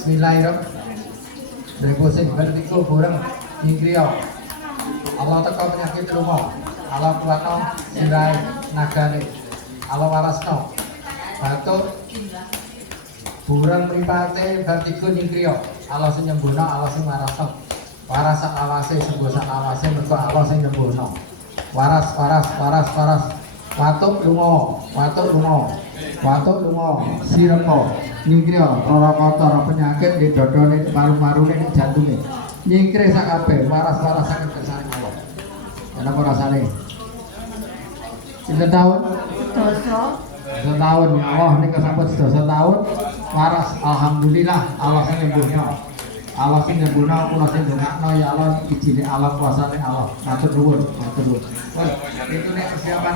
Bismillahirrahmanirrahim. Dari pusing vertigo burung nyingkrio. Allah teko penyakit rumah. Allah kuatno sirai nagane. Allah warasno. Batuk burung mripate vertigo nyingkrio. Allah sing nyembuhno, Allah sing warasno. Waras sak awase sembuh sak awase mergo Allah sing nyembuhno. Waras waras waras waras. Watuk lunga, watuk lunga. Watuk lunga, sireko nyingkrio ora kotor penyakit di dodone paru-parune di jantunge. Nyingkre sak kabeh waras-waras saking kersane Allah. Ana apa rasane? Pinten taun? Setahun ya Allah nika sampun sedasa taun waras alhamdulillah Allah sing nyembuhno. Allah sing nyembuhno kula sing ndongakno ya Allah ijine Allah kuasane Allah. Matur nuwun, matur nuwun. Wes itu nek persiapan